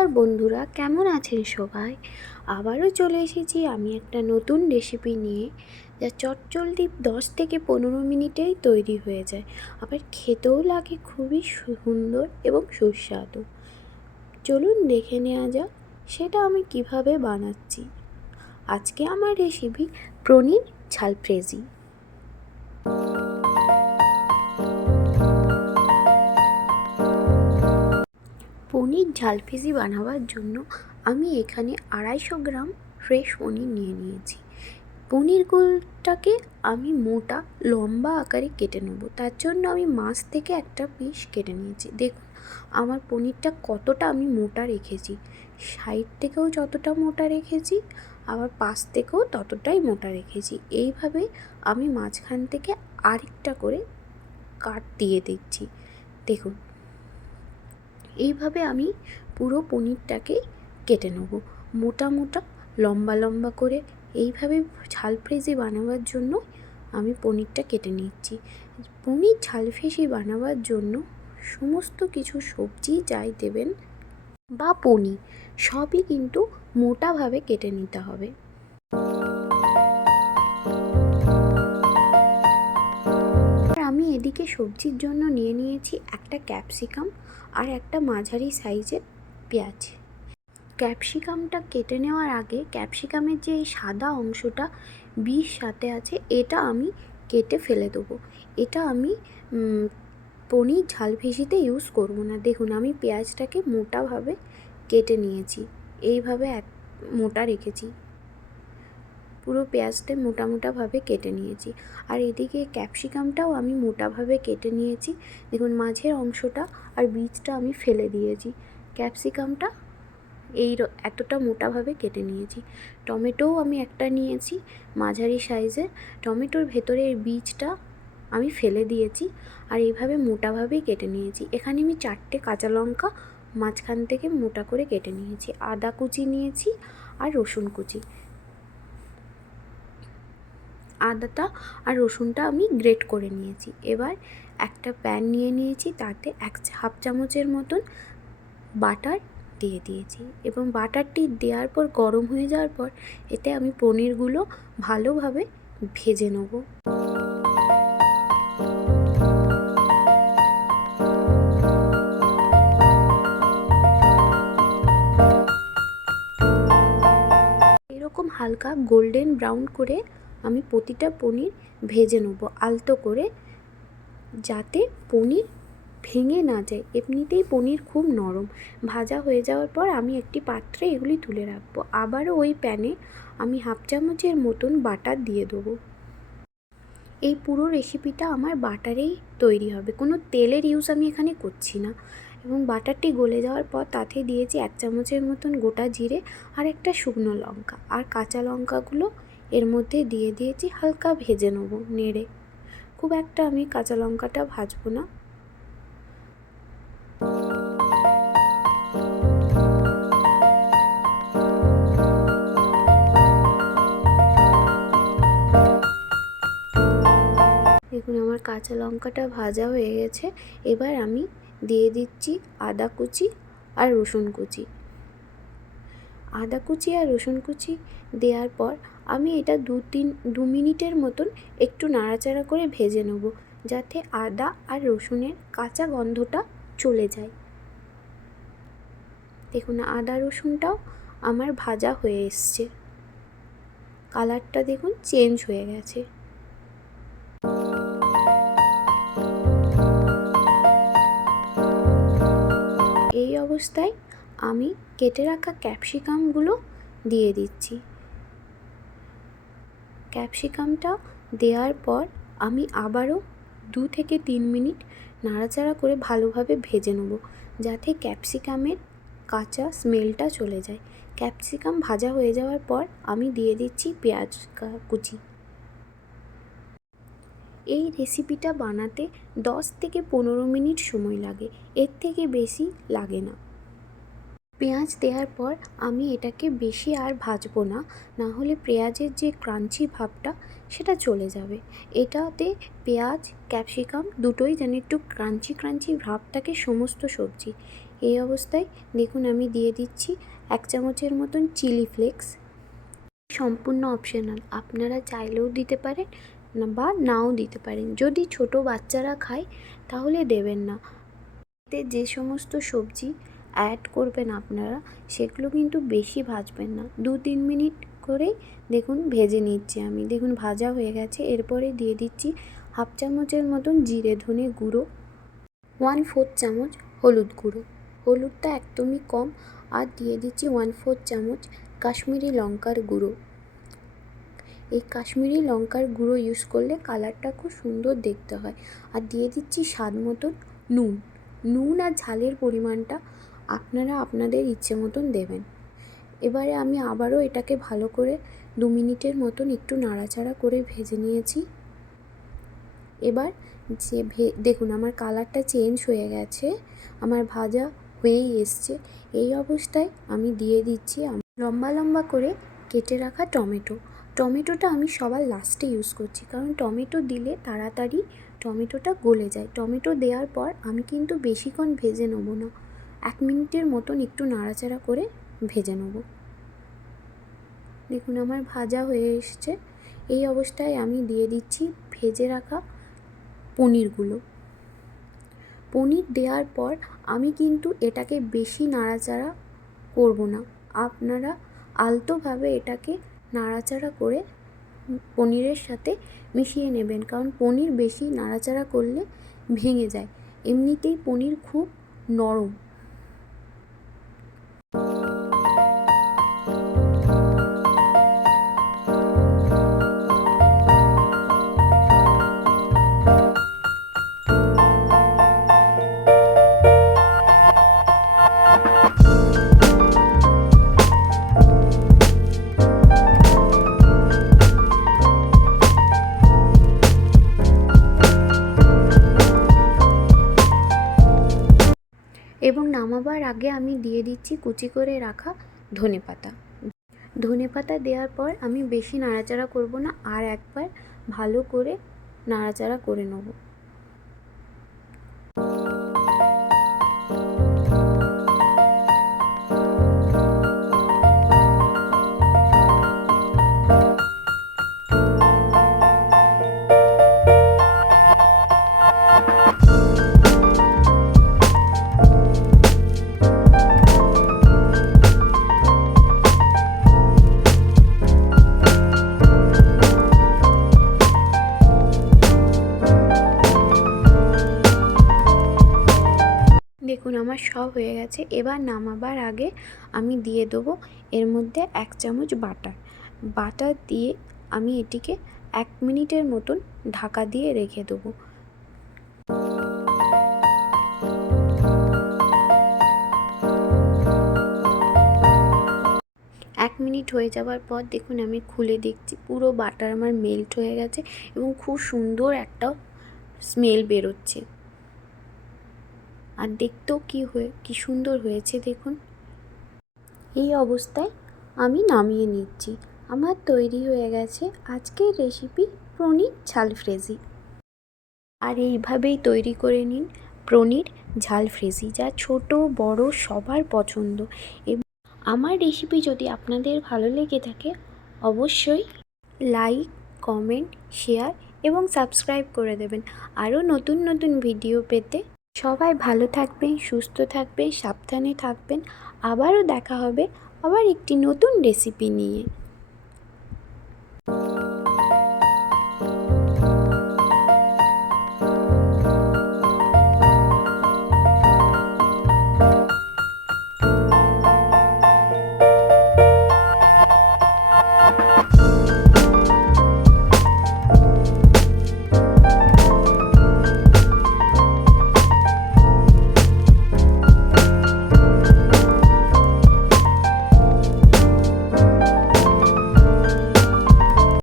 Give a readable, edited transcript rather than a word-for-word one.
নমস্কার বন্ধুরা, কেমন আছেন সবাই? আবারও চলে এসেছি আমি একটা নতুন রেসিপি নিয়ে, যা চটজলদি 10 থেকে 15 মিনিটেই তৈরি হয়ে যায়। আবার খেতেও লাগে খুবই সুন্দর এবং সুস্বাদু। চলুন দেখে নেওয়া যাক সেটা আমি কিভাবে বানাচ্ছি। আজকে আমার রেসিপি পনির ঝাল ফ্রেজি। পনির ঝালফিজি বানাবার জন্য আমি এখানে 250 গ্রাম ফ্রেশ পনির নিয়ে নিয়েছি। পনিরগুলোটাকে আমি মোটা লম্বা আকারে কেটে নেব। তার জন্য আমি মাছ থেকে একটা পিস কেটে নিয়েছি। দেখুন আমার পনিরটা কতটা আমি মোটা রেখেছি, সাইড থেকেও যতটা মোটা রেখেছি, আবার পাশ থেকেও ততটাই মোটা রেখেছি। এইভাবে আমি মাঝখান থেকে আরেকটা করে কাট দিয়ে দিচ্ছি। দেখুন এইভাবে আমি পুরো পনিরটাকে কেটে নেব মোটা মোটা লম্বা লম্বা করে। এইভাবে ঝাল ফ্রেজি বানাবার জন্য আমি পনিরটা কেটে নিচ্ছি। পনির ঝাল ফ্রেজি বানাবার জন্য সমস্ত কিছু সবজি যাই দেবেন বা পনির সবই কিন্তু মোটাভাবে কেটে নিতে হবে। আমি এদিকে সবজির জন্য নিয়ে নিয়েছি একটা ক্যাপসিকাম আর একটা মাঝারি সাইজের পেঁয়াজ। ক্যাপসিকামটা কেটে নেওয়ার আগে ক্যাপসিকামের যে এই সাদা অংশটা বিষ সাথে আছে, এটা আমি কেটে ফেলে দেবো। এটা আমি পনির ঝাল ভেজিতে ইউজ করব না। দেখুন আমি পেঁয়াজটাকে মোটাভাবে কেটে নিয়েছি, এইভাবে মোটা রেখেছি, পুরো পেঁয়াজটা মোটা মোটাভাবে কেটে নিয়েছি। আর এদিকে ক্যাপসিকামটাও আমি মোটাভাবে কেটে নিয়েছি। দেখুন মাঝের অংশটা আর বীজটা আমি ফেলে দিয়েছি। ক্যাপসিকামটা এতটা মোটাভাবে কেটে নিয়েছি। টমেটোও আমি একটা নিয়েছি মাঝারি সাইজের। টমেটোর ভেতরের বীজটা আমি ফেলে দিয়েছি আর এইভাবে মোটাভাবেই কেটে নিয়েছি। এখানে আমি 4টে কাঁচা লঙ্কা মাঝখান থেকে মোটা করে কেটে নিয়েছি। আদা কুচি নিয়েছি আর রসুন কুচি। আদাটা আর রসুনটা আমি গ্রেট করে নিয়েছি। এবার একটা প্যান নিয়ে নিয়েছি, তাতে হাফ চামচের মতন বাটার দিয়ে দিয়েছি এবং বাটারটি দেওয়ার পর গরম হয়ে যাওয়ার পর এতে আমি পনিরগুলো ভালোভাবে ভেজে নেব। এরকম হালকা গোল্ডেন ব্রাউন করে আমি প্রতিটা পনির ভেজে নেব আলতো করে, যাতে পনির ভেঙে না যায়। এমনিতেই পনির খুব নরম। ভাজা হয়ে যাওয়ার পর আমি একটি পাত্রে এগুলি তুলে রাখবো। আবারও ওই প্যানে আমি হাফ চামচের মতন বাটার দিয়ে দেবো। এই পুরো রেসিপিটা আমার বাটারেই তৈরি হবে, কোনো তেলের ইউজ আমি এখানে করছি না। এবং বাটারটি গলে যাওয়ার পর তাতে দিয়েছি 1 চামচের মতন গোটা জিরে আর একটা শুকনো লঙ্কা, আর কাঁচা লঙ্কাগুলো এর মধ্যে দিয়ে দিয়েছি। হালকা ভেজে নেবো নেড়ে, খুব একটা আমি কাঁচা লঙ্কাটা ভাজবো না। দেখুন আমার কাঁচা লঙ্কাটা ভাজা হয়ে গেছে। এবার আমি দিয়ে দিচ্ছি আদা কুচি আর রসুন কুচি। আদা কুচি আর রসুন কুচি দেওয়ার পর আমি এটা 2 মিনিটের মতন একটু নাড়াচাড়া করে ভেজে নেব, যাতে আদা আর রসুনের কাঁচা গন্ধটা চলে যায়। দেখুন আদা রসুনটাও আমার ভাজা হয়ে এসছে, কালারটা দেখুন চেঞ্জ হয়ে গেছে। এই অবস্থায় আমি কেটে রাখা ক্যাপসিকামগুলো দিয়ে দিচ্ছি। ক্যাপসিকামটা দেওয়ার পর আমি আবারও 2 থেকে 3 মিনিট নাড়াচাড়া করে ভালোভাবে ভেজে নেব, যাতে ক্যাপসিকামের কাঁচা স্মেলটা চলে যায়। ক্যাপসিকাম ভাজা হয়ে যাওয়ার পর আমি দিয়ে দিচ্ছি পেঁয়াজ কুচি। এই রেসিপিটা বানাতে 10 থেকে 15 মিনিট সময় লাগে, এর থেকে বেশি লাগে না। পেঁয়াজ দেওয়ার পর আমি এটাকে বেশি আর ভাজবো না, না হলে পেঁয়াজের যে ক্রাঞ্চি ভাবটা সেটা চলে যাবে। এটাতে পেঁয়াজ ক্যাপসিকাম দুটোই যেন একটু ক্রাঞ্চি ক্রাঞ্চি ভাব থাকে সমস্ত সবজি, এই অবস্থায় দেখুন আমি দিয়ে দিচ্ছি 1 চামচের মতন চিলি ফ্লেক্স। সম্পূর্ণ অপশনাল, আপনারা চাইলেও দিতে পারেন না বা নাও দিতে পারেন। যদি ছোট বাচ্চারা খায় তাহলে দেবেন না। এতে যে সমস্ত সবজি অ্যাড করবেন আপনারা সেগুলো কিন্তু বেশি ভাজবেন না, 2-3 মিনিট করেই দেখুন ভেজে নিচ্ছি আমি। দেখুন ভাজা হয়ে গেছে। এরপরে দিয়ে দিচ্ছি 1/2 চামচের মতন জিরে ধনে গুঁড়ো, 1/4 চামচ হলুদ গুঁড়ো, হলুদটা একদমই কম। আর দিয়ে দিচ্ছি 1/4 চামচ কাশ্মীরি লঙ্কার গুঁড়ো। এই কাশ্মীরি লঙ্কার গুঁড়ো ইউজ করলে কালারটা খুব সুন্দর দেখতে হয়। আর দিয়ে দিচ্ছি স্বাদ মতন নুন। নুন আর ঝালের পরিমাণটা আপনারা আপনাদের ইচ্ছে মতন দেবেন। এবারে আমি আবারও এটাকে ভালো করে 2 মিনিটের মতন একটু নাড়াচাড়া করে ভেজে নিয়েছি। এবার যে দেখুন আমার কালারটা চেঞ্জ হয়ে গেছে, আমার ভাজা হয়েই এসছে। এই অবস্থায় আমি দিয়ে দিচ্ছি লম্বা লম্বা করে কেটে রাখা টমেটো। টমেটোটা আমি সবার লাস্টে ইউজ করছি, কারণ টমেটো দিলে তাড়াতাড়ি টমেটোটা গলে যায়। টমেটো দেওয়ার পর আমি কিন্তু বেশিক্ষণ ভেজে নেব না, 1 মিনিটের মতন একটু নাড়াচাড়া করে ভেজে নেব। দেখুন আমার ভাজা হয়ে এসছে। এই অবস্থায় আমি দিয়ে দিচ্ছি ভেজে রাখা পনিরগুলো। পনির দেওয়ার পর আমি কিন্তু এটাকে বেশি নাড়াচাড়া করব না, আপনারা আলতোভাবে এটাকে নাড়াচাড়া করে পনিরের সাথে মিশিয়ে নেবেন, কারণ পনির বেশি নাড়াচাড়া করলে ভেঙে যায়। এমনিতেই পনির খুব নরম। এবং নামাবার আগে আমি দিয়ে দিচ্ছি কুচি করে রাখা ধনেপাতা। ধনেপাতা দেওয়ার পর আমি বেশি নাড়াচাড়া করব না, আর একবার ভালো করে নাড়াচাড়া করে নেব। দেখুন আমার সব হয়ে গেছে। এবার নামাবার আগে আমি দিয়ে দেবো এর মধ্যে 1 চামচ বাটার দিয়ে আমি এটিকে 1 মিনিটের মতন ঢাকা দিয়ে রেখে দেবো। 1 মিনিট হয়ে যাওয়ার পর দেখুন আমি খুলে দেখছি পুরো বাটার আমার মেল্ট হয়ে গেছে এবং খুব সুন্দর একটা স্মেল বেরোচ্ছে। আর দেখতেও কি সুন্দর হয়েছে দেখুন। এই অবস্থায় আমি নামিয়ে নিচ্ছি। আমার তৈরি হয়ে গেছে আজকের রেসিপি পনির ঝাল ফ্রেজি। আর এইভাবেই তৈরি করে নিন পনির ঝাল ফ্রেজি, যা ছোট বড় সবার পছন্দ। এবং আমার রেসিপি যদি আপনাদের ভালো লেগে থাকে অবশ্যই লাইক, কমেন্ট, শেয়ার এবং সাবস্ক্রাইব করে দেবেন আরও নতুন নতুন ভিডিও পেতে। সবাই ভালো থাকবেন, সুস্থ থাকবেন, সাবধানে থাকবেন। আবারও দেখা হবে আবার একটি নতুন রেসিপি নিয়ে।